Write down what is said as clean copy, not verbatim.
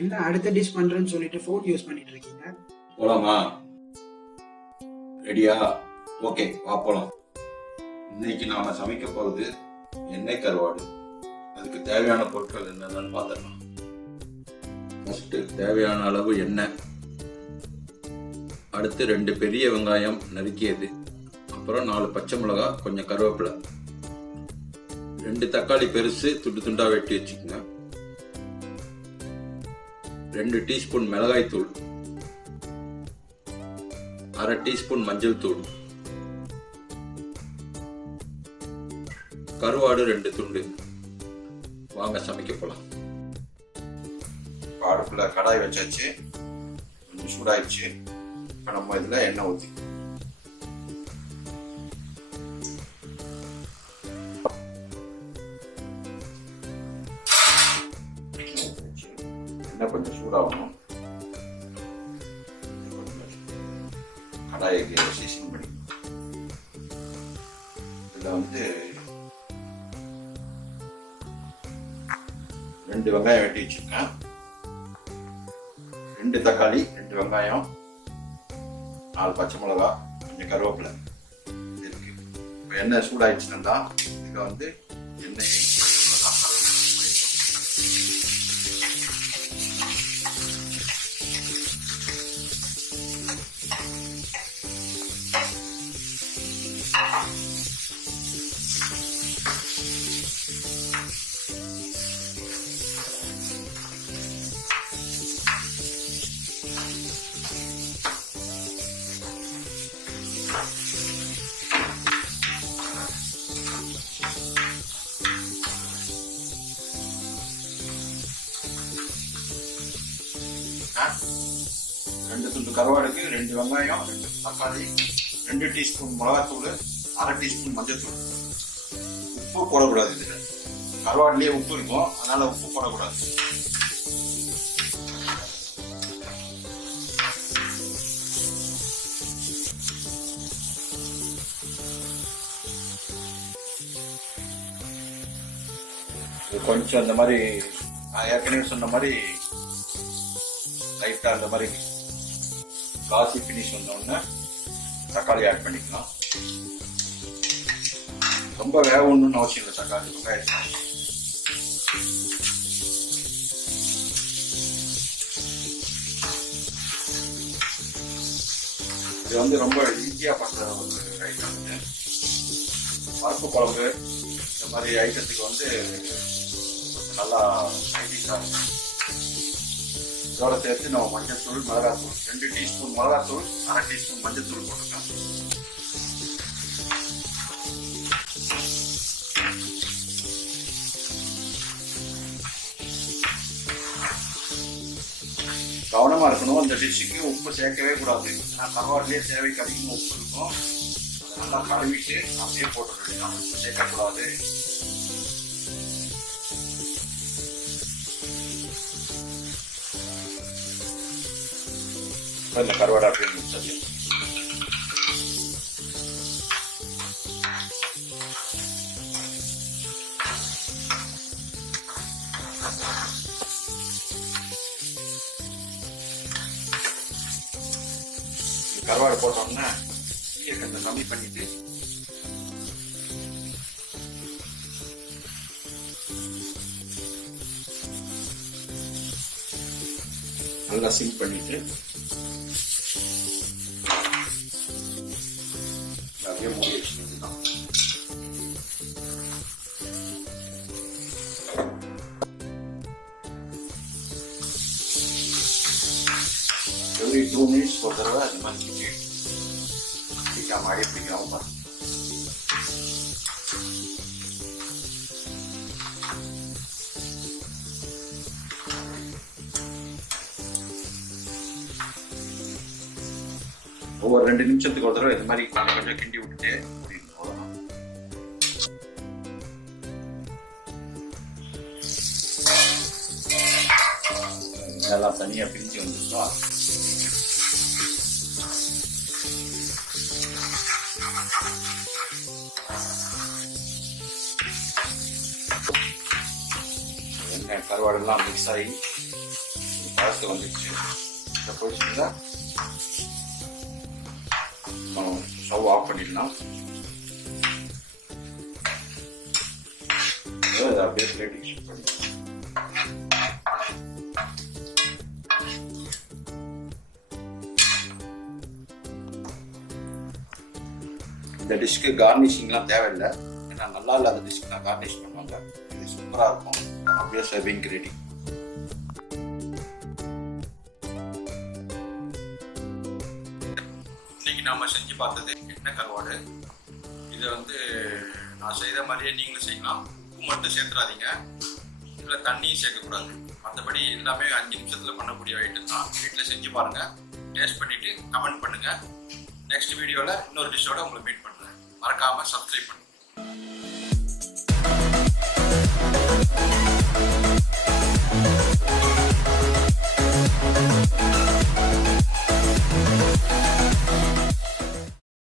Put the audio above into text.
என்ன அடுத்த டிஷ் பண்றேன்னு சொல்லிட்டு ஃபோன் யூஸ் பண்ணிட்டு இருக்கீங்க? போலாமா? ரெடியா? ஓகே, வா போலாம். இன்னைக்கு நாம சமைக்க போறது எண்ணெய் கருவாடு. அதுக்கு தேவையான பொருட்கள் என்னென்னு பார்த்துடலாம். ஃபர்ஸ்ட் தேவையான அளவு எண்ணெய், அடுத்து 2 பெரிய வெங்காயம் நறுக்கியது, அப்புறம் 4 பச்சை மிளகாய், கொஞ்சம் கருவேப்பிலை, 2 தக்காளி பெருசு துண்டு துண்டா வெட்டி வச்சுக்கோங்க, 2 டீஸ்பூன் மிளகாய் தூள், 1/2 டீஸ்பூன் மஞ்சள் தூள், கருவாடு 2 துண்டு. வாங்க சமைக்க போலாம். அடுப்புல கடாய் வச்சாச்சு, கொஞ்சம் சூடாயிடுச்சு. இப்ப நம்ம இதுல எண்ணெய் ஊத்தி எண்ணெய் கொஞ்சம் சூடாகணும். கடாயை சீசன் பண்ணிக்கணும். இதுல 2 வெங்காயம் வெட்டி வச்சிருக்கேன், 2 தக்காளி, 2 வெங்காயம், 4 பச்சை மிளகா, கொஞ்சம் கருவேப்பிலை இருக்கு. இப்போ எண்ணெய் சூடாயிடுச்சுன்னா இதில் எண்ணெயை ரெண்டு துண்டு கருவாடுக்கு 2 வெங்காயம், 2 தக்காளி, 2 டீஸ்பூன் மிளகாத்தூள், 1/2 டீஸ்பூன் மஞ்சள் தூள். உப்பு போடக்கூடாது. இதுல கருவாடுலயே உப்பு இருக்கும், அதனால உப்பு போடக்கூடாது. கொஞ்சம் இந்த மாதிரி நான் ஏற்கனவே சொன்ன மாதிரி லைட்டா அந்த மாதிரி கிளாசி ஃபினிஷ் வந்தோடனே தக்காளி ஆட் பண்ணிக்கலாம். ரொம்ப வேகணும்னு அவசியம் இல்லை. தக்காளி வெங்காயம் இது ரொம்ப ஈஸியா பண்ற ஒரு ஐட்டம். பருப்பு குழம்பு இந்த மாதிரி ஐட்டத்துக்கு நல்லா சைடிஷா இருக்கும். இதோட சேர்த்து நம்ம மஞ்சள் தூள், மிளகாத்தூள், 2 டீஸ்பூன் மிளகாத்தூள், 1/2 டீஸ்பூன் மஞ்சள் தூள் போட்டுக்கலாம். கவனமா இருக்கணும். இந்த டிஷ்ஷுக்கு உப்பு சேர்க்கவே கூடாது. கருவாடுலயே தேவைக்கு அதிகமாக உப்பு இருக்கும். அதை நல்லா கழுவிட்டு அப்படியே போட்டுக்கலாம். உப்பு சேர்க்கக்கூடாது. இந்த கருவாடு அப்படின்னு முடிச்சது. கருவாடு போட்டோம்னா கொஞ்சம் கம்மி பண்ணிட்டு நல்லா சிம் பண்ணிட்டு அப்படியே மூடி வச்சுக்கலாம். every 2 minutes ஒரு தடவை அந்த மாதிரி பிடிக்காம அடி பிடிக்காம பாருங்க. ஒவ்வொரு 2 நிமிஷத்துக்கு ஒரு தடவை இந்த மாதிரி கொஞ்சம் கொஞ்சம் கிண்டி விட்டுட்டு இதெல்லாம் தனியா பிரிஞ்சு வந்துருச்சா. எண்ணெய் கருவாடெல்லாம் மிக்ஸ் ஆகி பழசு வந்துடுச்சு. இந்த பொசிஷன்ல ஸ்டவ் ஆஃப் பண்ணிடலாம். அப்படியே பிளேட்டிங் ஷிஃப்ட் பண்ணிடலாம். இந்த டிஷ்க்கு கார்னிஷிங்லாம் தேவையில்லை. ஏன்னா நல்லா இல்லாத டிஷ்க்கு நான் கார்னிஷ் பண்ணுவாங்க. இது சூப்பராக இருக்கும். அப்படியே சர்விங் ரெடி. இன்னைக்கு நாம செஞ்சு பார்த்தது எண்ணெய் கருவாடு. இதை வந்து நான் செய்த மாதிரியே நீங்களும் செய்யலாம். உப்பு மட்டும் சேர்த்துறாதீங்க, இதில் தண்ணியும் சேர்க்கக்கூடாது. மற்றபடி எல்லாமே 5 நிமிஷத்தில் பண்ணக்கூடிய ஐட்டம் தான். வீட்டில் செஞ்சு பாருங்கள், டேஸ்ட் பண்ணிவிட்டு கமெண்ட் பண்ணுங்கள். நெக்ஸ்ட் வீடியோவில் இன்னொரு டிஷ்ஷோட உங்களை மீட் பண்ணுறேன். மறக்காமல் சப்ஸ்கிரைப் பண்ணுங்கள்.